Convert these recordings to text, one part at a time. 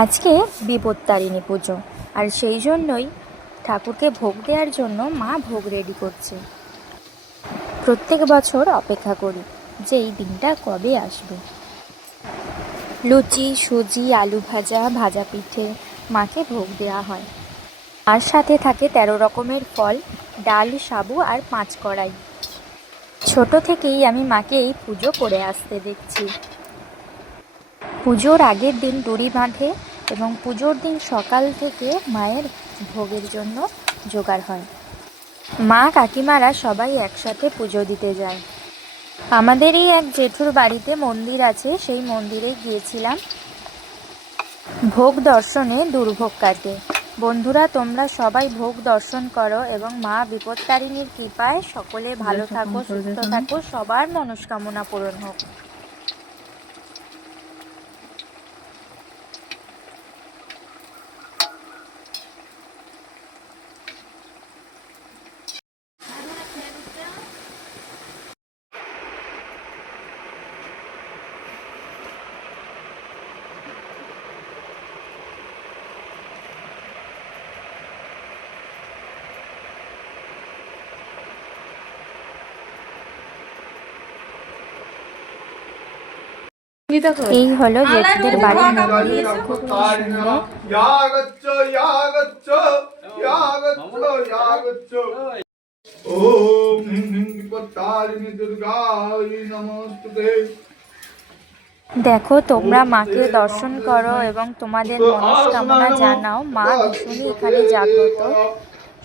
আজকে বিপত্তারিণী পুজো, আর সেই জন্যই ঠাকুরকে ভোগ দেওয়ার জন্য মা ভোগ রেডি করছে। প্রত্যেক বছর অপেক্ষা করি যে এই দিনটা কবে আসবে। লুচি, সুজি, আলু ভাজা, ভাজা পিঠে মাকে ভোগ দেওয়া হয়। আর সাথে থাকে 13 রকমের ফল, ডাল, সাবু আর 5 কড়াই। ছোট থেকেই আমি মাকে এই পুজো করে আসতে দেখছি। পুজোর আগের দিন ডুরি বাঁধে এবং পুজোর দিন সকাল থেকে মায়ের ভোগের জন্য জোগাড় হয়। মা কাকিমারা সবাই একসাথে পুজো দিতে যায়। আমাদেরই এক জেঠুর বাড়িতে মন্দির আছে, সেই মন্দিরে গিয়েছিলাম। ভোগ দর্শনে দুর্ভোগ কাটে। বন্ধুরা, তোমরা সবাই ভোগ দর্শন করো এবং মা বিপত্তারিণীর কৃপায় সকলে ভালো থাকো, সুস্থ থাকো, সবার মনস্কামনা পূরণ হোক। এই হলো জেঠুদের বাড়ির মন্দির, খুব সুন্দর। দেখো, তোমরা মাকে দর্শন করো এবং তোমাদের মনস্কামনা জানাও। মা ভীষণই এখানে জাগ্রত,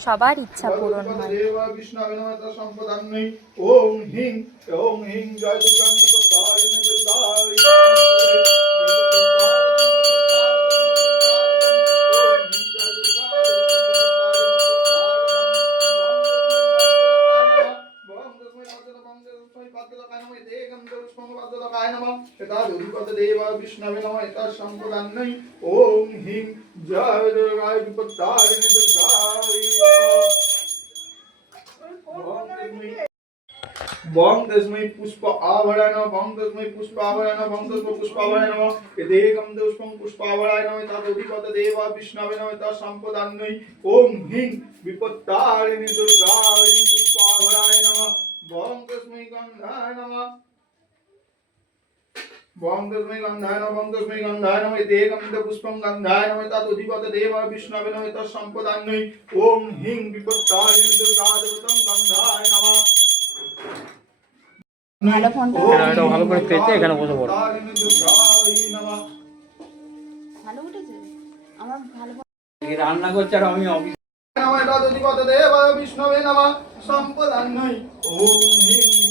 সবার ইচ্ছা পূরণ হয়। বং তস্मै পুষ্প আভরায় নমঃ, বং তস্मै পুষ্প আভরায় নমঃ, বং তস্मै পুষ্প আভরায় নমঃ। এদেকম পুষ্পং পুষ্প আভরায় নমঃ, তদধিপতে দেবা বিষ্ণবে নমঃ, তৎসম্পদান্নৈ। ওম হিং বিপত্তারিণী দুর্গায় পুষ্প আভরায় নমঃ, বং তস্मै গন্ধায় নমঃ, বং তস্मै গন্ধায় নমঃ, বং তস্मै গন্ধায় নমঃ। এদেকম পুষ্পং গন্ধায় নমঃ, তদধিপতে দেবা বিষ্ণবে নমঃ, তৎসম্পদান্নৈ। ওম হিং বিপত্তারিণী দুর্গায় গন্ধায় নমঃ। ভালো ফোনটা ভালো করে পেতে এখানে বসে পড়ো। ভালো উঠেছে আমার ভালো রান্না করছে আর আমি অফিস। বিষ্ণবে নমঃ সম্পদান্নৈ। ওম হিং